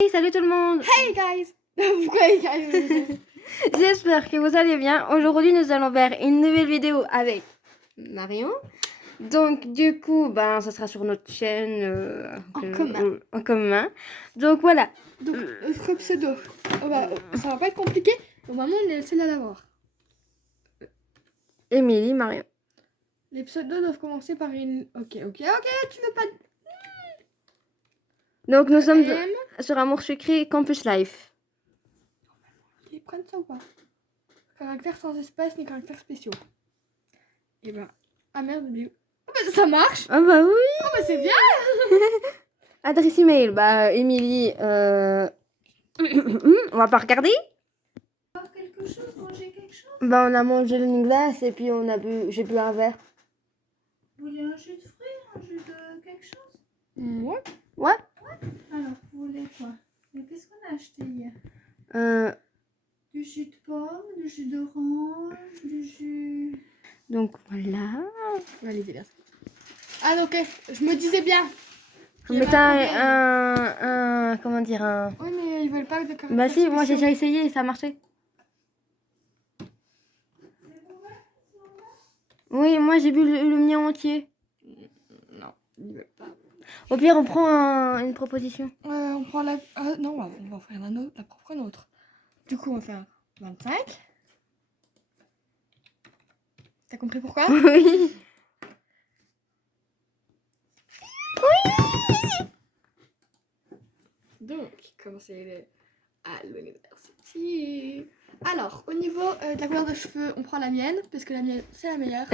Hey, salut tout le monde. Hey guys. Pourquoi hey guys? J'espère que vous allez bien. Aujourd'hui, nous allons faire une nouvelle vidéo avec Marion. Donc, du coup, ça sera sur notre chaîne en commun. Donc, voilà. Donc, notre pseudo. Ça va pas être compliqué. Normalement, on est le seul à l'avoir. Émilie, Marion. Les pseudos doivent commencer par une... Ok, tu veux pas... Donc, nous sommes M. sur Amour Secret Campus Life. Ils prennent ça ou pas? Caractère sans espace ni caractères spéciaux. Et ah merde, mais... ça marche. Ah bah oui. Ah bah c'est bien. Adresse email, Émilie, on va pas regarder. Quelque chose, manger quelque chose. On a mangé une glace et puis j'ai bu un verre. Vous voulez un jus de fruits, un jus de quelque chose? Ouais. Alors, vous voulez quoi? Mais qu'est-ce qu'on a acheté hier? Du jus de pomme, du jus d'orange, du jus... Donc voilà. Allez, déverse. Ah donc, je me disais bien. Mais t'as comment dire, un... Oui, mais ils veulent pas de caractère. Bah si, moi j'ai déjà essayé et ça a marché. Oui, moi j'ai bu le mien entier. Non, ils veulent pas. Au pire, on prend une proposition. On prend la... non, on va faire la propre nôtre. Du coup, on va faire 25. T'as compris pourquoi? Oui. Donc, comment c'est à l'université. Alors, au niveau de la couleur de cheveux, on prend la mienne, parce que la mienne, c'est la meilleure.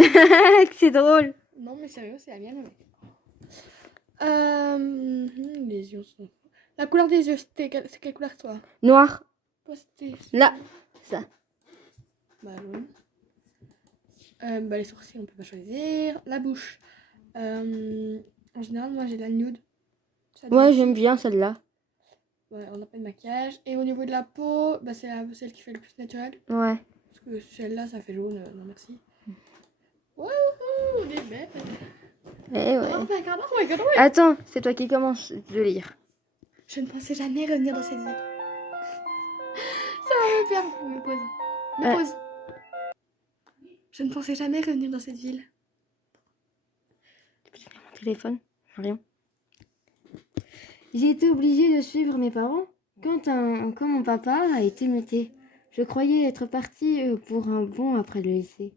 C'est drôle. Non, mais sérieux, c'est la mienne. Les yeux sont... La couleur des yeux, c'est quelle couleur, toi? Noir. Toi, c'était... Là, ça. Jaune. Les sourcils, on peut pas choisir. La bouche. En général, moi, j'ai la nude. Ouais, j'aime bien celle-là. Ouais, on n'a pas de maquillage. Et au niveau de la peau, c'est celle qui fait le plus naturel. Ouais. Parce que celle-là, ça fait jaune. Non, merci. Wouhou, on est belle. Eh ouais. Oh my god. Attends, c'est toi qui commences de lire. Je ne pensais jamais revenir dans cette vie. Ça va me perdre. Me pose. Je ne pensais jamais revenir dans cette ville. J'ai mon téléphone. Rien. J'ai été obligée de suivre mes parents quand mon papa a été muté. Je croyais être partie pour un bon après le lycée.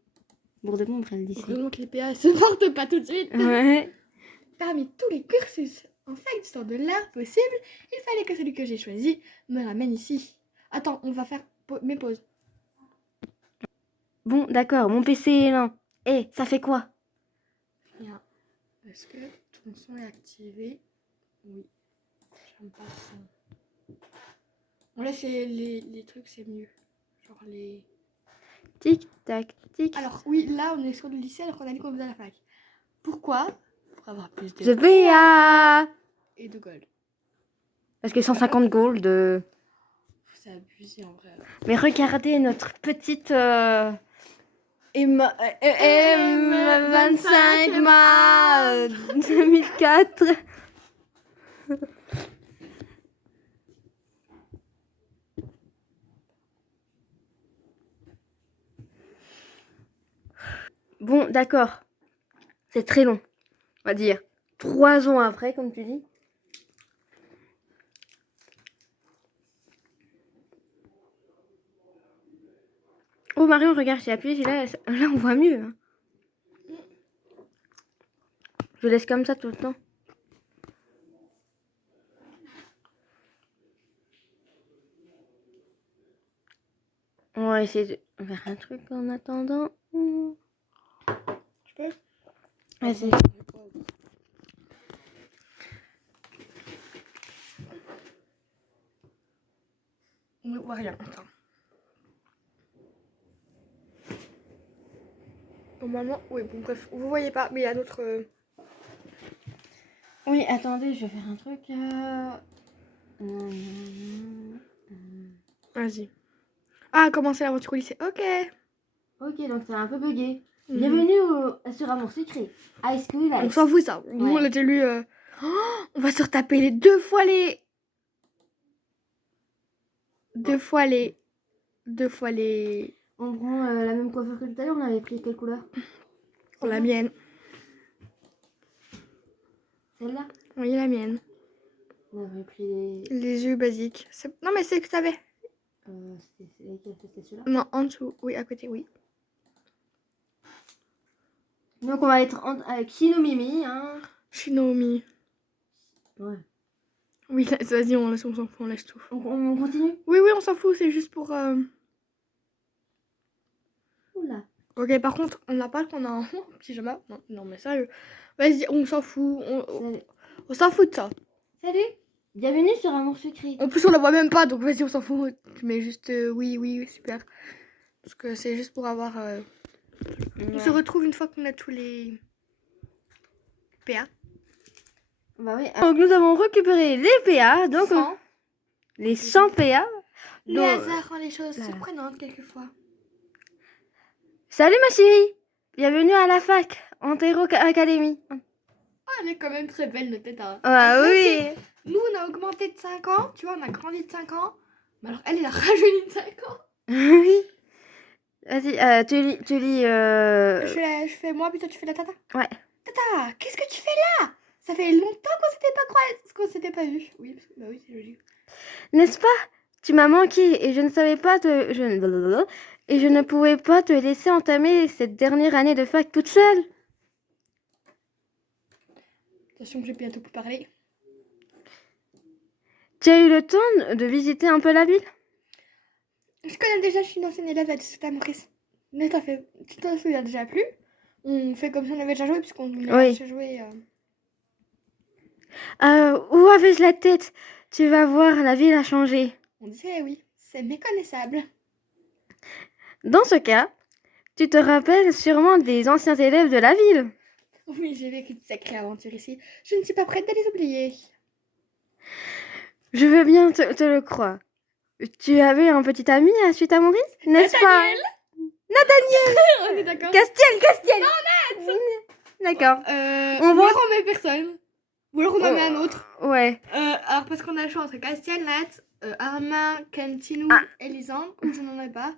Bourdement après le lycée. Heureusement que les PA se portent pas tout de suite. Ouais. Parmi tous les cursus en fac d'histoire de l'art possible, il fallait que celui que j'ai choisi me ramène ici. Attends, on va faire mes pauses. Bon, d'accord, mon PC est lent. Ça fait quoi? Rien. Est-ce que ton son est activé? Oui. J'aime pas le son. On laisse les trucs, c'est mieux. Genre les... Tic, tac, tic. Alors oui, là on est sur le lycée alors qu'on a dit qu'on faisait à la fac. Pourquoi? Pour avoir plus de... Je vais à... Et de gold. Parce que 150 gold... C'est abusé en vrai. Mais regardez notre petite... M25 ma 2004. Bon, d'accord. C'est très long. On va dire 3 ans après, comme tu dis. Oh Marion, regarde, j'ai appuyé, là on voit mieux. Hein. Je laisse comme ça tout le temps. On va essayer de faire un truc en attendant. Je peux? Vas-y. On ne voit rien. Attends. Normalement, oui, bon bref, vous voyez pas, mais il y a notre... Oui, attendez, je vais faire un truc. Vas-y. Ah, commencer l'aventure au lycée. Ok. Ok, donc ça a un peu bugué. Bienvenue sur Amour Secret. High School Life. On s'en fout ça. Nous, on a déjà lu... on va se retaper les 2 fois les... deux fois les... On prend la même coiffure que tout à l'heure, on avait pris quelle couleur? La mienne. Celle-là? Oui, la mienne. On avait pris les yeux basiques. Non, mais c'est que t'avais. C'était celui-là? Non, en dessous. Oui, à côté, oui. Donc on va être avec Shinomimi, hein. Shinomi. Ouais. Oui, vas-y, on s'en fout, on laisse tout. On continue? Oui, on s'en fout, c'est juste pour... Oula. Ok, par contre, on n'a pas qu'on a un pyjama. Non, mais sérieux. Vas-y, on s'en fout. On s'en fout de ça. Salut. Bienvenue sur Amour Secret. En plus, on la voit même pas, donc vas-y, on s'en fout. Tu mets juste oui, super. Parce que c'est juste pour avoir... On se retrouve une fois qu'on a tous les PA. Bah oui. Donc nous avons récupéré les PA, donc 100. les 100 PA. Le hasard rend les choses surprenantes quelquefois. Salut ma chérie. Bienvenue à la fac, Antero Academy. Ah, elle est quand même très belle, notre tête. Hein. Ah oui. Nous, on a augmenté de 5 ans, tu vois, on a grandi de 5 ans. Mais alors, elle a rajeuni de 5 ans. Oui. Vas-y, tu lis. Je fais moi, puis toi, tu fais la tata. Ouais. Tata, qu'est-ce que tu fais là? Ça fait longtemps qu'on s'était pas vu. Oui, bah oui, c'est logique. N'est-ce pas? Tu m'as manqué et je ne savais pas et je ne pouvais pas te laisser entamer cette dernière année de fac toute seule. Attention que j'ai bientôt pu parler. Tu as eu le temps de visiter un peu la ville? Je connais déjà, je suis une ancienne élève à Discuta Maurice. Mais tu t'en souviens déjà plus? On fait comme si on avait déjà joué, puisqu'on avait déjà joué. Où avais-je la tête? Tu vas voir, la ville a changé. On dirait oui, c'est méconnaissable. Dans ce cas, tu te rappelles sûrement des anciens élèves de la ville. Oui, j'ai vécu de sacrées aventures ici. Je ne suis pas prête à les oublier. Je veux bien te le croire. Tu avais un petit ami à Suite Maurice, n'est-ce pas? Nathaniel. On est d'accord. Castiel. Non, Nat. D'accord. On voit qu'on met personne. Ou alors on en met un autre. Ouais. Alors parce qu'on a le choix entre Castiel, Nat, Armin, Kentinou et Lisandre, ou je n'en ai pas.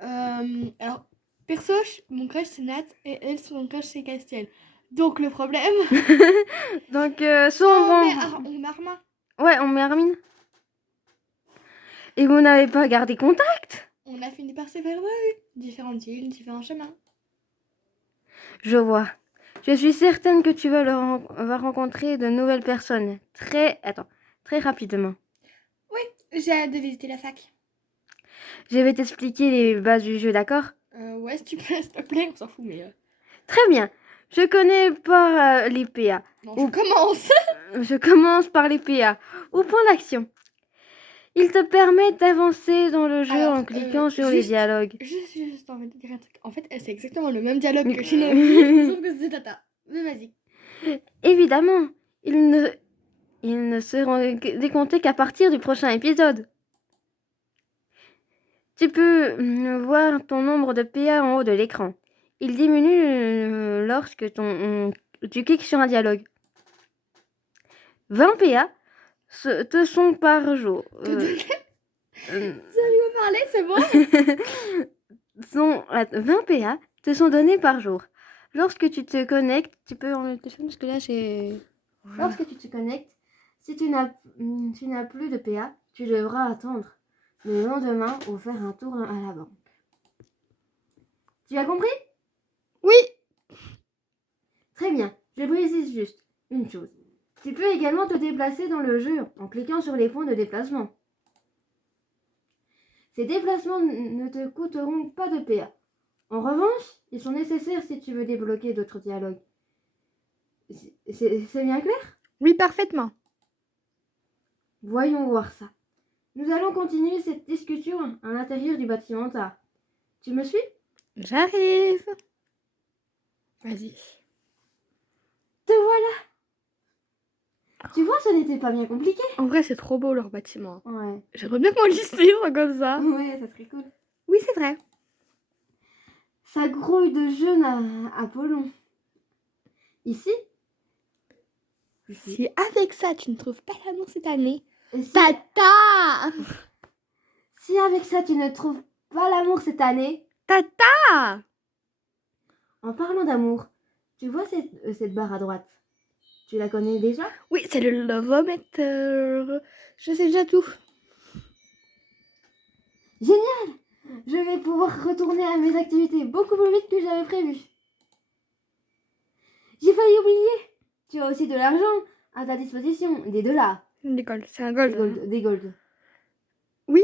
Alors, perso, mon crush c'est Nat et elle, son crush c'est Castiel. Donc le problème... Donc, on met Armin. Ouais, on met Armin. Et vous n'avez pas gardé contact? On a fini par se faire différentes îles, différents chemins. Je vois. Je suis certaine que tu vas rencontrer de nouvelles personnes très rapidement. Oui, j'ai hâte de visiter la fac. Je vais t'expliquer les bases du jeu, d'accord? Ouais, s'il te plaît, on s'en fout, mais... Très bien. Je connais pas les PA. Non, je commence. Je commence par les PA. Au point d'action. Il te permet d'avancer dans le jeu en cliquant sur les dialogues. Juste envie de dire un truc. En fait, c'est exactement le même dialogue que Shinobi, sauf que c'est Tata. Mais vas-y. Évidemment, il ne seront décomptés qu'à partir du prochain épisode. Tu peux voir ton nombre de PA en haut de l'écran. Il diminue lorsque tu cliques sur un dialogue. 20 PA te sont par jour. Ça lui me parler, c'est bon. 20 PA te sont donnés par jour. Lorsque tu te connectes, tu peux enlever le téléphone parce que là c'est... Lorsque tu te connectes, si tu n'as plus de PA, tu devras attendre le lendemain ou faire un tour à la banque. Tu as compris? Oui. Très bien, je précise juste une chose. Tu peux également te déplacer dans le jeu en cliquant sur les points de déplacement. Ces déplacements ne te coûteront pas de PA. En revanche, ils sont nécessaires si tu veux débloquer d'autres dialogues. C'est bien clair? Oui, parfaitement. Voyons voir ça. Nous allons continuer cette discussion à l'intérieur du bâtiment tard. Tu me suis? J'arrive. Vas-y. Te voilà. Tu vois, ce n'était pas bien compliqué. En vrai, c'est trop beau leur bâtiment. Ouais. J'aimerais bien que mon lycée soit comme ça. Ouais, ça serait cool. Oui, c'est vrai. Ça grouille de jeunes à Apollon. Ici? Si avec ça, tu ne trouves pas l'amour cette année. Si... Tata! Si avec ça tu ne trouves pas l'amour cette année... Tata! En parlant d'amour, tu vois cette barre à droite? Tu la connais déjà? Oui, c'est le Lovomètre. Je sais déjà tout. Génial! Je vais pouvoir retourner à mes activités beaucoup plus vite que j'avais prévu. J'ai failli oublier. Tu as aussi de l'argent à ta disposition, des dollars. Des gold, c'est un gold. Des gold. Oui,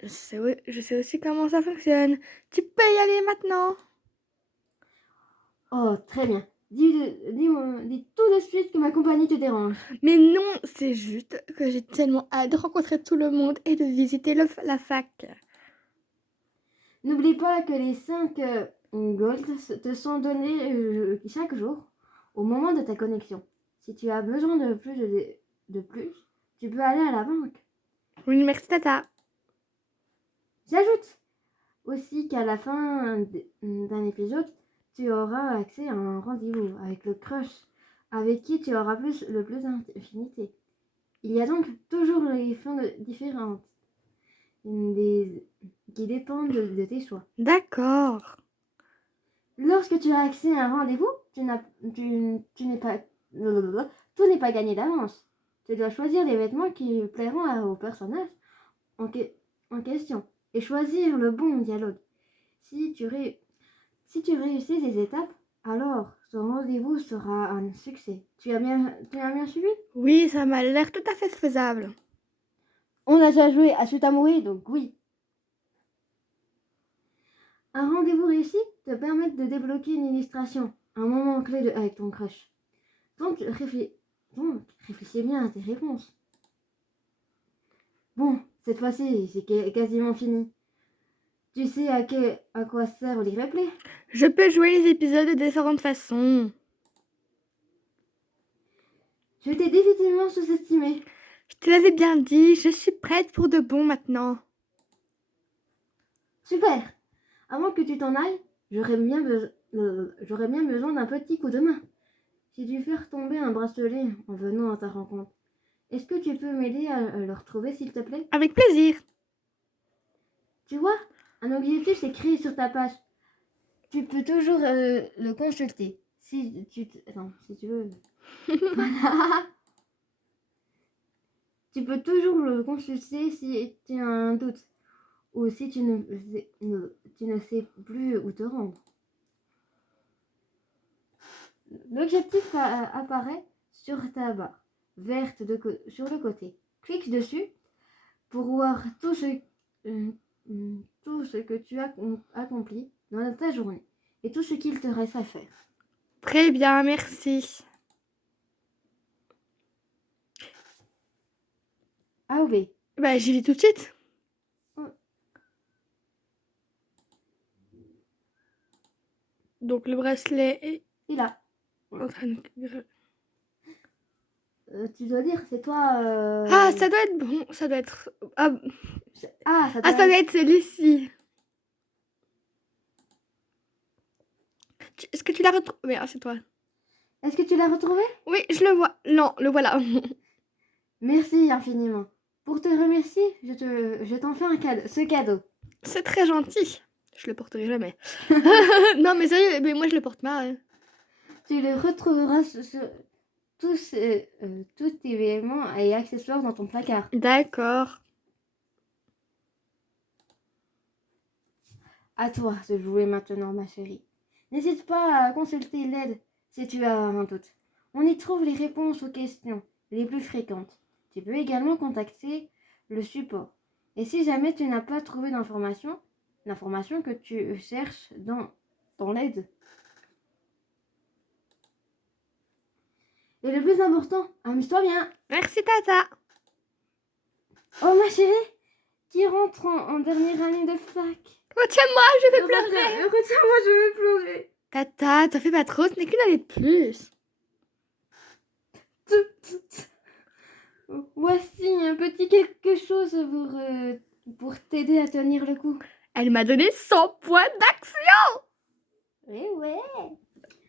je sais aussi comment ça fonctionne. Tu peux y aller maintenant. Oh, très bien. Dis tout de suite que ma compagnie te dérange. Mais non, c'est juste que j'ai tellement hâte de rencontrer tout le monde et de visiter la fac. N'oublie pas que les 5 gold te sont donnés chaque jour au moment de ta connexion. Si tu as besoin de plus, tu peux aller à la banque. Oui, merci Tata. J'ajoute aussi qu'à la fin d'un épisode, tu auras accès à un rendez-vous avec le crush, avec qui tu auras le plus d'infinité. Il y a donc toujours les fins différentes qui dépendent de tes choix. D'accord. Lorsque tu as accès à un rendez-vous, tu n'es pas, tout n'est pas gagné d'avance. Tu dois choisir les vêtements qui plairont au personnage en question et choisir le bon dialogue. Si tu réussis ces étapes, alors ce rendez-vous sera un succès. Tu as bien suivi? Oui, ça m'a l'air tout à fait faisable. On a déjà joué à Chute à mourir, donc oui. Un rendez-vous réussi te permet de débloquer une illustration, un moment clé avec ton crush. Donc réfléchis bien à tes réponses. Bon, cette fois-ci, c'est quasiment fini. Tu sais à quoi servent les replays? Je peux jouer les épisodes de différentes façons. Je t'ai définitivement sous-estimé. Je te l'avais bien dit, je suis prête pour de bon maintenant. Super! Avant que tu t'en ailles, j'aurais bien besoin d'un petit coup de main. Si tu fais retomber un bracelet en venant à ta rencontre, est-ce que tu peux m'aider à le retrouver, s'il te plaît? Avec plaisir. Tu vois, un objectif c'est créé sur ta page. Tu peux toujours le consulter. Si tu veux. Voilà. Tu peux toujours le consulter si tu as un doute ou si tu ne sais plus où te rendre. L'objectif apparaît sur ta barre verte sur le côté. Clique dessus pour voir tout ce que tu as accompli dans ta journée et tout ce qu'il te reste à faire. Très bien, merci. A ou B? Bah, j'y vais tout de suite. Donc, le bracelet est... Il a. en train de... Tu dois dire, c'est toi... Ah, ça doit être bon, ça doit être... ça doit être celui-ci. Est-ce que tu l'as retrouvé? Oui, c'est toi. Est-ce que tu l'as retrouvé? Oui, je le vois. Non, le voilà. Merci infiniment. Pour te remercier, je t'en fais ce cadeau. C'est très gentil. Je le porterai jamais. Non, mais sérieux, mais moi je le porte pas. Hein. Tu le retrouveras sur tous tes éléments et accessoires dans ton placard. D'accord. À toi de jouer maintenant, ma chérie. N'hésite pas à consulter l'aide si tu as un doute. On y trouve les réponses aux questions les plus fréquentes. Tu peux également contacter le support. Et si jamais tu n'as pas trouvé l'information que tu cherches dans l'aide. Et le plus important, amuse-toi bien. Merci, Tata. Oh, ma chérie, qui rentre en dernière année de fac. Retiens-moi, je vais pleurer. Retiens-moi, je vais pleurer. Tata, t'en fais pas trop, ce n'est qu'une année de plus. Voici un petit quelque chose pour t'aider à tenir le coup. Elle m'a donné 100 points d'action. Ouais.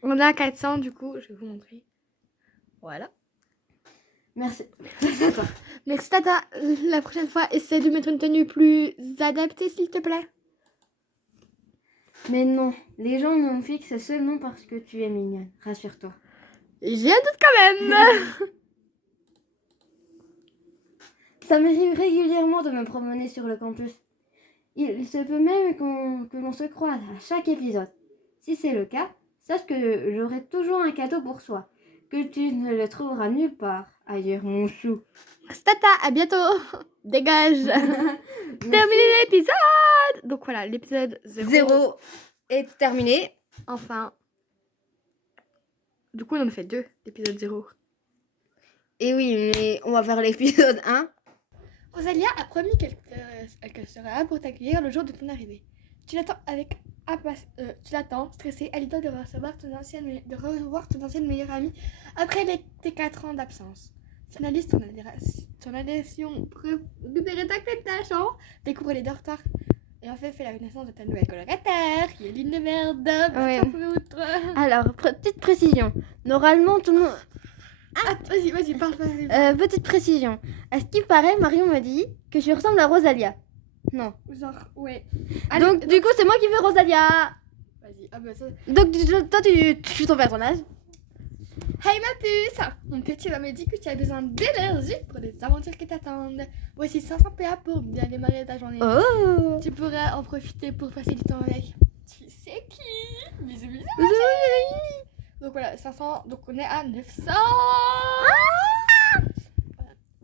On a 400 du coup, je vais vous montrer. Voilà. Merci. C'est toi. Merci Tata. La prochaine fois, essaie de mettre une tenue plus adaptée, s'il te plaît. Mais non, les gens nous fixent seulement parce que tu es mignonne. Rassure-toi. J'ai un doute quand même. Ça m'arrive régulièrement de me promener sur le campus. Il se peut même que l'on se croise à chaque épisode. Si c'est le cas, sache que j'aurai toujours un cadeau pour toi, que tu ne le trouveras nulle part ailleurs, mon chou. Tata, à bientôt. Dégage. Terminé l'épisode. Donc voilà, l'épisode 0 est terminé. Enfin. Du coup, on en a fait 2, l'épisode 0. Et oui, mais on va faire l'épisode 1. Rosalia a promis qu'elle sera là pour t'accueillir le jour de ton arrivée. Tu l'attends, stressée, à l'idée de revoir ton ancienne meilleure amie après tes 4 ans d'absence. Finalise ton adhésion, récupérer ta clé de ta chambre, découvre les dortoirs et en fait la connaissance de ta nouvelle colocataire, qui est Lynn Verdun. Ouais. Alors, petite précision. Normalement, tout le monde... Vas-y, parle. Petite précision. À ce qui paraît, Marion me dit que je ressemble à Rosalia. Non. Genre, ouais. Allez, donc, du coup, c'est moi qui fais Rosalia. Vas-y, ça... Donc, toi, tu fais ton personnage. Hey ma puce! Mon petit homme me dit que tu as besoin d'énergie pour les aventures qui t'attendent. Voici 500 PA pour bien démarrer ta journée. Oh! Tu pourras en profiter pour passer du temps avec. Tu sais qui? Bisous. Donc voilà, 500, donc on est à 900. Voilà.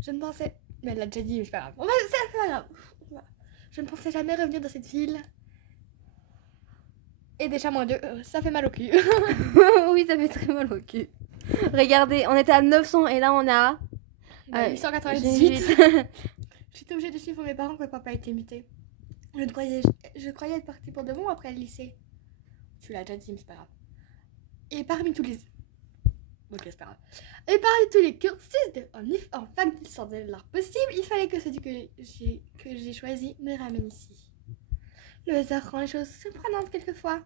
Je ne pensais... Mais elle l'a déjà dit, mais c'est pas grave. C'est pas grave. Je ne pensais jamais revenir dans cette ville. Et déjà moins 2, ça fait mal au cul. Oui, ça fait très mal au cul. Regardez, on était à 900 et là on est à... 898. J'étais obligée de suivre mes parents quand papa était muté. Je croyais être partie pour de bon après le lycée. Tu l'as déjà dit, mais c'est pas grave. Et parmi tous les... Ok, c'est pas grave. Et parmi tous les cursus en fac de sciences de l'art possible, il fallait que celui que j'ai choisi me ramène ici. Le hasard rend les choses surprenantes quelquefois.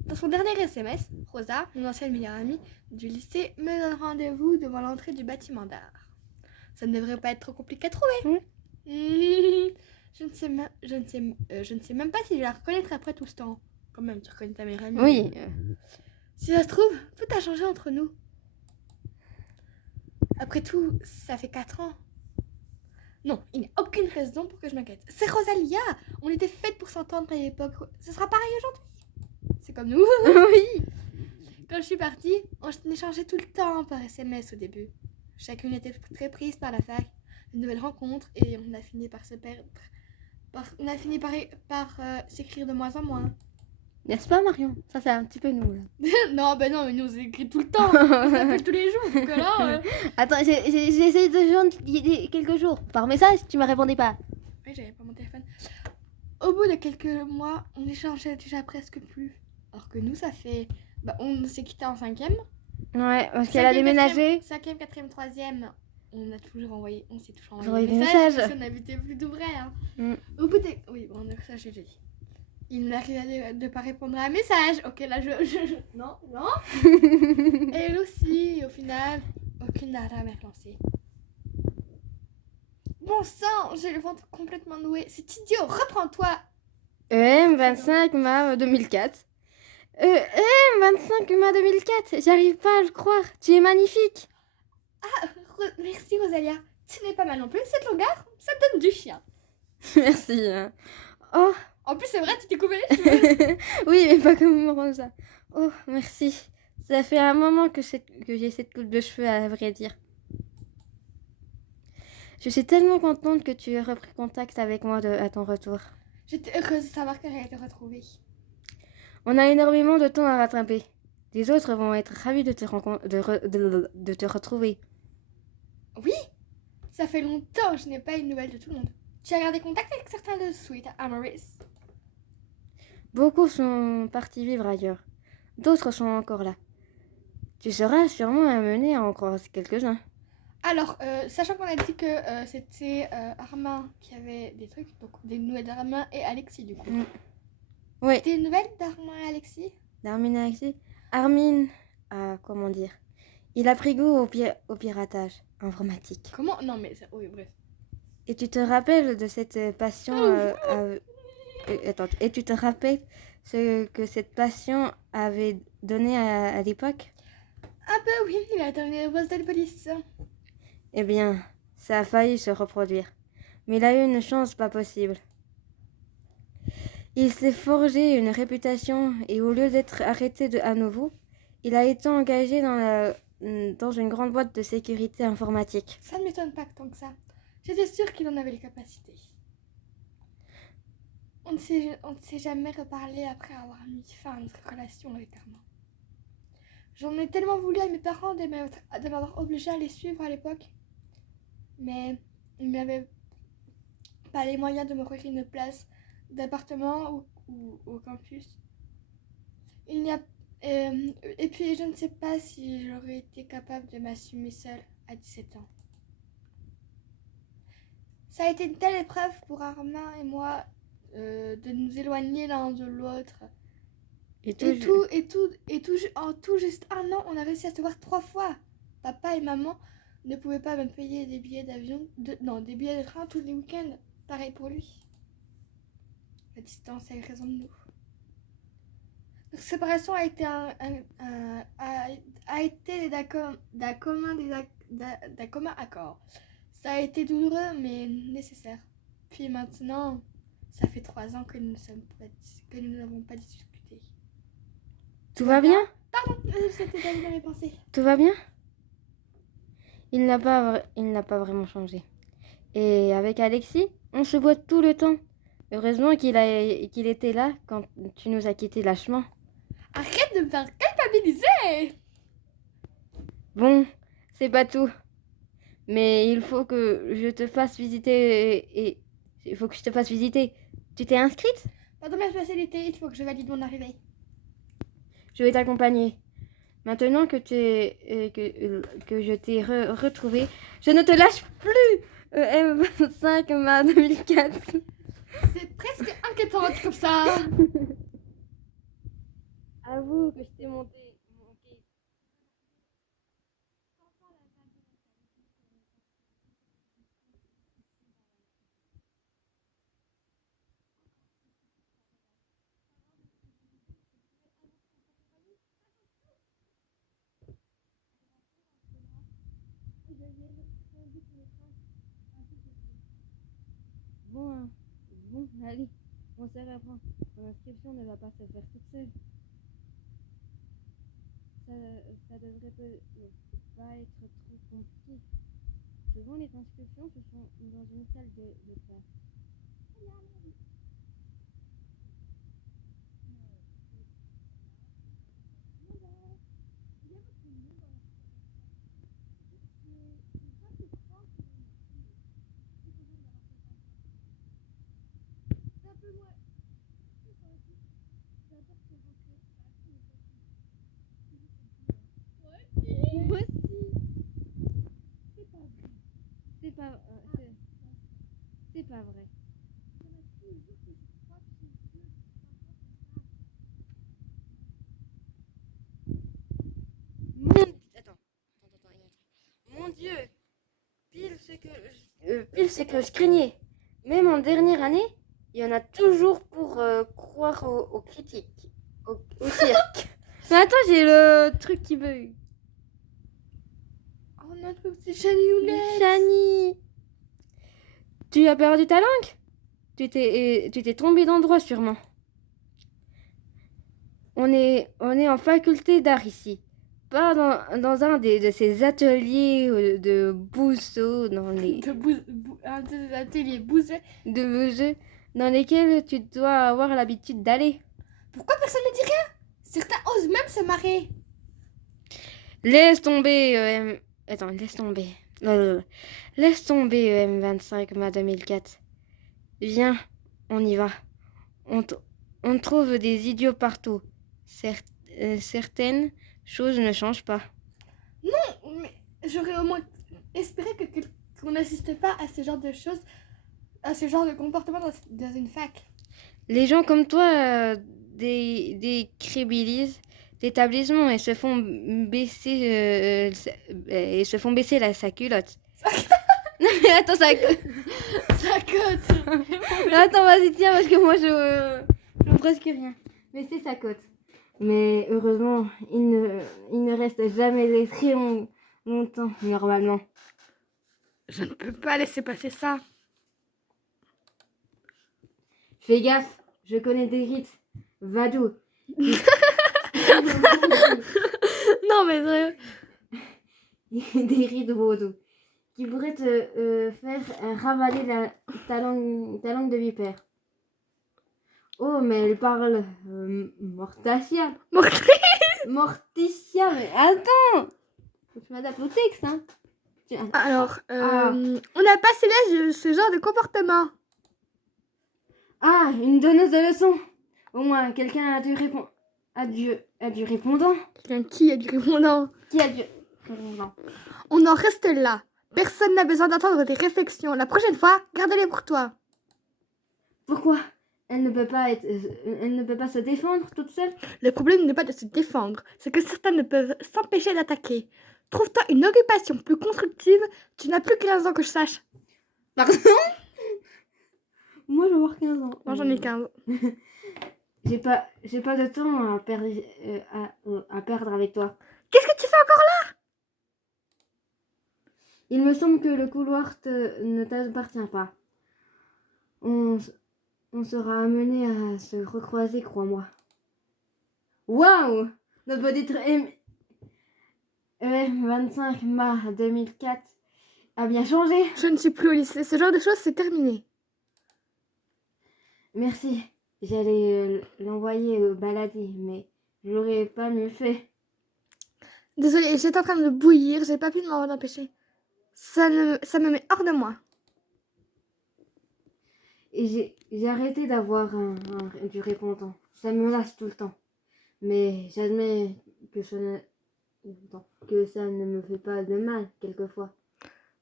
Dans son dernier SMS, Rosa, mon ancienne meilleure amie du lycée, me donne rendez-vous devant l'entrée du bâtiment d'art. Ça ne devrait pas être trop compliqué à trouver. Je ne sais même pas si je la reconnaîtrai après tout ce temps. Quand même, tu reconnais ta meilleure amie. Oui. Si ça se trouve, tout a changé entre nous. Après tout, ça fait 4 ans. Non, il n'y a aucune raison pour que je m'inquiète. C'est Rosalia. On était faites pour s'entendre à l'époque. Ce sera pareil aujourd'hui. C'est comme nous. Oui. Quand je suis partie, on échangeait tout le temps par SMS au début. Chacune était très prise par la fac, de nouvelles rencontres, et on a fini par se perdre. On a fini par s'écrire de moins en moins. N'est-ce pas, Marion? Ça, c'est un petit peu nous, là. non, mais nous, on s'écrit tout le temps. On s'appelle tous les jours. Donc là, Attends, j'ai essayé de joindre il y a quelques jours. Par message, tu me répondais pas. Oui, j'avais pas mon téléphone. Au bout de quelques mois, on échangeait déjà presque plus. Alors que nous, ça fait... on s'est quitté en 5e. Ouais, parce qu'elle a déménagé. 5e, 4e, 3e, on s'est toujours envoyé des messages. Parce qu'on habitait plus tout vrai. Hein. Au bout des... Oui, bon, ça, j'ai dit. Il m'arrivait de ne pas répondre à un message. Ok, là, Non. Et elle aussi, au final, aucune n'a jamais relancé. Bon sang, j'ai le ventre complètement noué. C'est idiot, reprends-toi. EM25 MA 2004. EM25 MA 2004. J'arrive pas à le croire. Tu es magnifique. Ah, merci Rosalia. Tu n'es pas mal non plus. Cette longueur, ça donne du chien. Merci. Oh. En plus, c'est vrai, tu t'es coupé les cheveux. Oui, mais pas comme Rosa. Oh, merci. Ça fait un moment que j'ai cette coupe de cheveux, à vrai dire. Je suis tellement contente que tu aies repris contact avec moi à ton retour. J'étais heureuse de savoir que j'allais te retrouver. On a énormément de temps à rattraper. Les autres vont être ravis de te retrouver. Oui, ça fait longtemps que je n'ai pas eu de nouvelles de tout le monde. Tu as gardé contact avec certains de Sweet Amoris? Beaucoup sont partis vivre ailleurs. D'autres sont encore là. Tu seras sûrement amené à en croiser quelques-uns. Alors, sachant qu'on a dit que c'était Armin qui avait des trucs, donc des nouvelles d'Armin et Alexis du coup. Oui. Des nouvelles d'Armin et Alexis? D'Armin et Alexis? Armin, comment dire? Il a pris goût au piratage informatique. Comment? Non, mais ça... Oui, bref. Et tu te rappelles de cette passion... attends, et tu te rappelles ce que cette passion avait donné à l'époque? Ah bah oui, il a terminé au poste de police. Eh bien, ça a failli se reproduire. Mais il a eu une chance pas possible. Il s'est forgé une réputation et au lieu d'être arrêté à nouveau, il a été engagé dans une grande boîte de sécurité informatique. Ça ne m'étonne pas tant que ça. J'étais sûre qu'il en avait les capacités. On ne s'est jamais reparlé après avoir mis fin à notre relation avec Armand. J'en ai tellement voulu à mes parents de m'avoir obligé à les suivre à l'époque. Mais ils n'avaient pas les moyens de m'offrir une place d'appartement ou au campus. Et puis je ne sais pas si j'aurais été capable de m'assumer seule à 17 ans. Ça a été une telle épreuve pour Armand et moi de nous éloigner l'un de l'autre. En tout juste un an, on a réussi à se voir 3 fois. Papa et maman ne pouvaient pas me payer des billets d'avion, des billets de train tous les week-ends. Pareil pour lui. La distance a eu raison de nous. Notre séparation a été d'un commun accord. Ça a été douloureux mais nécessaire. Puis maintenant, ça fait 3 ans que nous n'avons pas discuté. Tout va bien? Pardon, c'était dans mes pensées. Tout va bien? Il n'a pas vraiment changé. Et avec Alexis, on se voit tout le temps. Heureusement qu'il était là quand tu nous as quittés lâchement. Arrête de me faire culpabiliser! Bon, c'est pas tout. Mais il faut que je te fasse visiter il faut que je te fasse visiter. Tu t'es inscrite? Pas dans ma spécialité, il faut que je valide mon arrivée. Je vais t'accompagner. Maintenant que je t'ai retrouvé, je ne te lâche plus. M25 ma 2004. C'est presque inquiétant comme ça. Avoue que je t'ai monté. Bon, allez, on se reprend. Ton inscription ne va pas se faire toute seule. Ça devrait pas être trop compliqué. Souvent, les inscriptions se font dans une salle de classe. Moi aussi. C'est pas vrai. Attends, mon Dieu, pile ce que je craignais. Même en dernière année, il y en a toujours pour croire aux critiques, au cirque. Mais attends, j'ai le truc qui bug. Oh notre petit Chani. Chani, tu as perdu ta langue? Tu t'es trompé d'endroit sûrement. On est en faculté d'art ici. Pas dans un de ces ateliers de bousseaux dans les... Des ateliers bouseux. De bouseux dans lesquels tu dois avoir l'habitude d'aller. Pourquoi personne ne dit rien? Certains osent même se marrer. Laisse tomber, Attends, laisse tomber. Laisse tomber, M25, ma 2004. Viens, on y va. On trouve des idiots partout. Certaines choses ne changent pas. Non, mais j'aurais au moins espéré qu'on n'assiste pas à ce genre de choses, à ce genre de comportement dans une fac. Les gens comme toi décrédibilisent d'établissement et se font baisser, sa culotte. Non mais attends, Sa cote. Attends, vas-y, tiens, parce que moi, je vois presque rien. Mais c'est sa cote. Mais heureusement, il ne reste jamais les très longtemps, normalement. Je ne peux pas laisser passer ça. Fais gaffe, je connais des rites. Vadou. Non, mais sérieux. Des rites vaudou. Qui pourraient te faire ravaler ta langue de vipère. Oh, mais elle parle Morticia. Morticia, mais attends! Faut que je m'adapte au texte, hein. Alors, on n'a pas ce genre de comportement. Ah, une donneuse de leçons. Au moins, quelqu'un a dû répondre. A dû répondant. Quelqu'un qui a du répondant? Qui a dû répondant? On en reste là. Personne n'a besoin d'entendre des réflexions. La prochaine fois, garde-les pour toi. Pourquoi? Elle ne peut pas se défendre toute seule? Le problème n'est pas de se défendre, c'est que certains ne peuvent s'empêcher d'attaquer. Trouve-toi une occupation plus constructive, tu n'as plus 15 ans que je sache. Pardon? Moi, je vais avoir 15 ans. Moi, j'en ai 15. J'ai pas de temps à perdre avec toi. Qu'est-ce que tu fais encore là? Il me semble que le couloir ne t'appartient pas. On sera amené à se recroiser, crois-moi. Waouh! Notre titre EM25 mars 2004 a bien changé. Je ne suis plus au lycée, ce genre de choses c'est terminé. Merci. J'allais l'envoyer au baladier, mais je l'aurais pas mieux fait. Désolée, j'étais en train de bouillir, j'ai pas pu m'en empêcher. Ça me met hors de moi. Et j'ai arrêté d'avoir du répondant. Ça me lasse tout le temps. Mais j'admets que ça ne me fait pas de mal, quelquefois.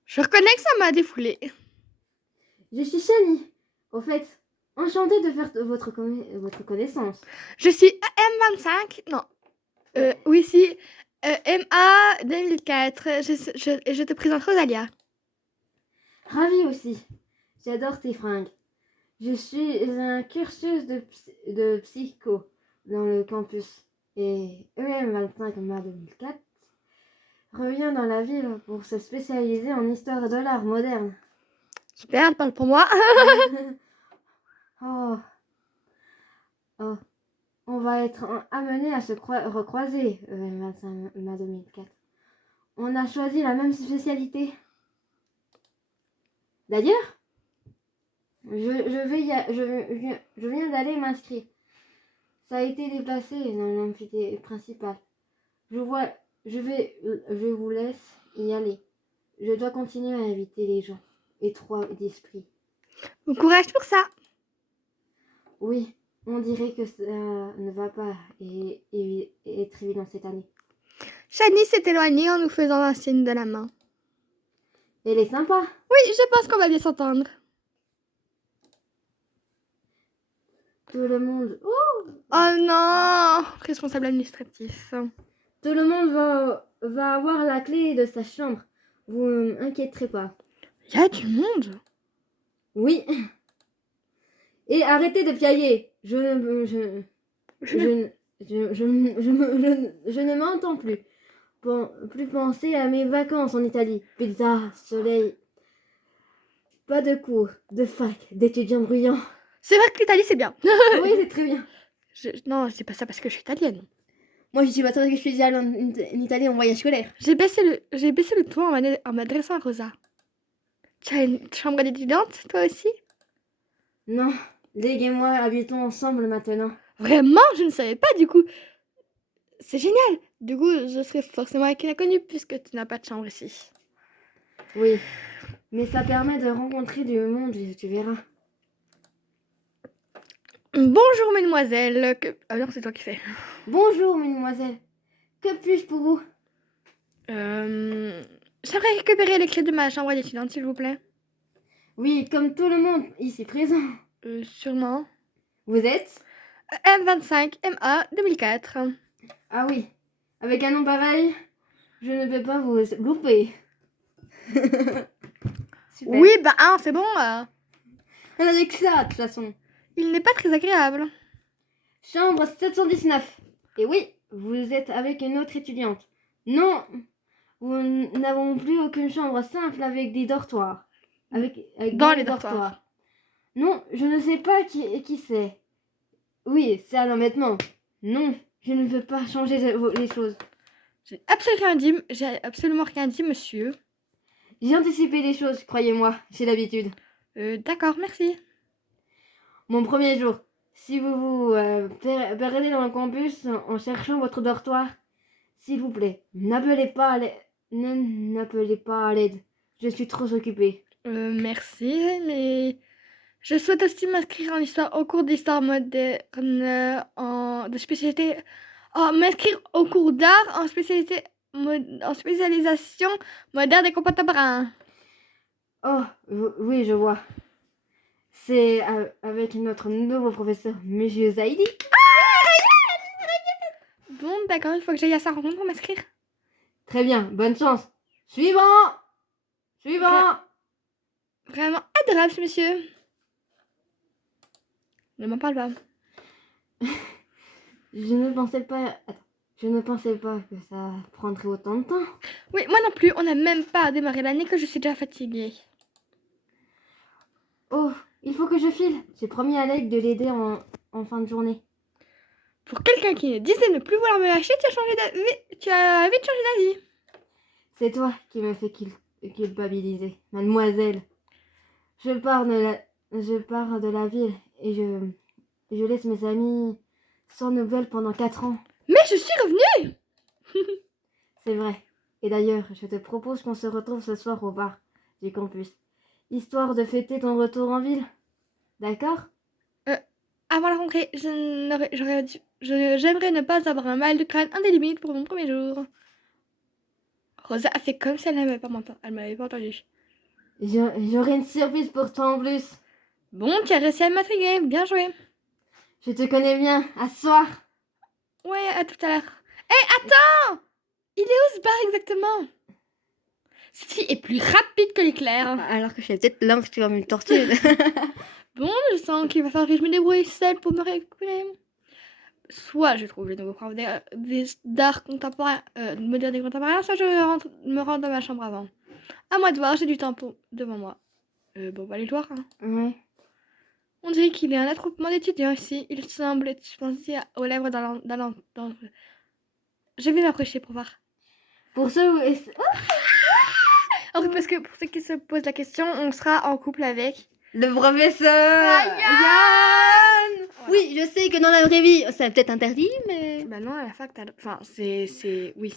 Je reconnais que ça m'a défoulé. Je suis Shani. Au fait, enchantée de faire votre connaissance. Je suis M25. Non. Oui, si. MA 2004. Je te présente Rosalia. Ravie aussi. J'adore tes fringues. Je suis un cursus de psycho dans le campus. Et EM25 mars 2004 revient dans la ville pour se spécialiser en histoire de l'art moderne. Super, elle parle pour moi. Oh. On va être amené à se recroiser, EM25 mars 2004. On a choisi la même spécialité. D'ailleurs, je viens d'aller m'inscrire. Ça a été déplacé dans l'amphithéâtre principal. Je vous laisse y aller. Je dois continuer à éviter les gens étroits d'esprit. Bon courage pour ça. Oui, on dirait que ça ne va pas être évident cette année. Shani s'est éloignée en nous faisant un signe de la main. Elle est sympa. Oui, je pense qu'on va bien s'entendre. Tout le monde... Oh non! Responsable administratif. Tout le monde va avoir la clé de sa chambre. Vous inquiéterez pas. Il y a du monde. Oui. Et arrêtez de piailler. Je ne m'entends plus. Plus penser à mes vacances en Italie. Pizza, soleil. Pas de cours, de fac, d'étudiants bruyants. C'est vrai que l'Italie c'est bien. Oui, c'est très bien. Non, je dis pas ça parce que je suis italienne. Moi, je dis pas ça parce que je suis allée en Italie en voyage scolaire. J'ai baissé le ton en m'adressant à Rosa. Tu as une chambre d'étudiante, toi aussi? Non, Leg et moi habitons ensemble maintenant. Vraiment? Je ne savais pas du coup. C'est génial. Du coup, je serai forcément avec une inconnue puisque tu n'as pas de chambre ici. Oui, mais ça permet de rencontrer du monde, tu verras. Bonjour, mesdemoiselles. Ah non, c'est toi qui fais. Bonjour, mesdemoiselles. Que puis-je pour vous? J'aimerais récupérer les clés de ma chambre d'étudiante, s'il vous plaît. Oui, comme tout le monde ici présent. Sûrement. Vous êtes? M25 MA 2004. Ah oui, avec un nom pareil, je ne peux pas vous louper. Super. Oui, bah c'est bon. On a dit que ça, de toute façon. Il n'est pas très agréable. Chambre 719. Et oui, vous êtes avec une autre étudiante. Non, nous n'avons plus aucune chambre simple avec des dortoirs. Avec Dans les dortoirs. Non, je ne sais pas qui c'est. Oui, c'est un embêtement. Non, je ne veux pas changer les choses. J'ai absolument rien dit, monsieur. J'ai anticipé les choses, croyez-moi, j'ai l'habitude. D'accord, merci. Mon premier jour, si vous vous perdez dans le campus en cherchant votre dortoir, s'il vous plaît, n'appelez pas à l'aide. Je suis trop occupée. Merci, mais je souhaite aussi m'inscrire en histoire au cours d'histoire moderne de spécialité. M'inscrire au cours d'art en spécialisation moderne et contemporain. Oh, oui, je vois. C'est avec notre nouveau professeur, Monsieur Zaidi. Bon, d'accord, il faut que j'aille à sa rencontre pour m'inscrire. Très bien, bonne chance. Suivant. Vraiment adorable, ce monsieur. Ne m'en parle pas. Je ne pensais pas que ça prendrait autant de temps. Oui, moi non plus, on n'a même pas démarré l'année que je suis déjà fatiguée. Oh, il faut que je file. J'ai promis à Alec de l'aider en fin de journée. Pour quelqu'un qui disait ne plus vouloir me lâcher, tu as vite changé d'avis. C'est toi qui me fait culpabiliser, mademoiselle. Je pars de la ville et je laisse mes amis sans nouvelles pendant 4 ans. Mais je suis revenue. C'est vrai. Et d'ailleurs, je te propose qu'on se retrouve ce soir au bar du campus, histoire de fêter ton retour en ville. D'accord ? Avant la rentrée, j'aimerais ne pas avoir un mal de crâne indélébile pour mon premier jour. Rosa a fait comme si elle m'avait pas entendu. J'aurai une surprise pour toi en plus. Bon, tu as réussi à m'intriguer. Bien joué. Je te connais bien. À ce soir. Ouais, à tout à l'heure. Hé, attends! Il est où ce bar exactement? Cette fille est plus rapide que l'éclair. Alors que je suis peut-être lente comme une tortue. Bon, je sens qu'il va falloir que je me débrouille seule pour me récupérer. Soit je trouve le nouveau prof d'art contemporain, moderne et contemporain, soit je me rends dans ma chambre avant. À moi de voir, j'ai du temps devant moi. Bon, on va aller le voir. Hein. Ouais. On dirait qu'il y a un attroupement d'étudiants ici. Il semble être suspendu aux lèvres d'un Je vais m'approcher pour voir. Pour ceux Parce que pour ceux qui se posent la question, on sera en couple avec le professeur Yann. Voilà. Oui, je sais que dans la vraie vie, c'est peut-être interdit, mais... Bah non, à la fac, enfin, c'est... Oui,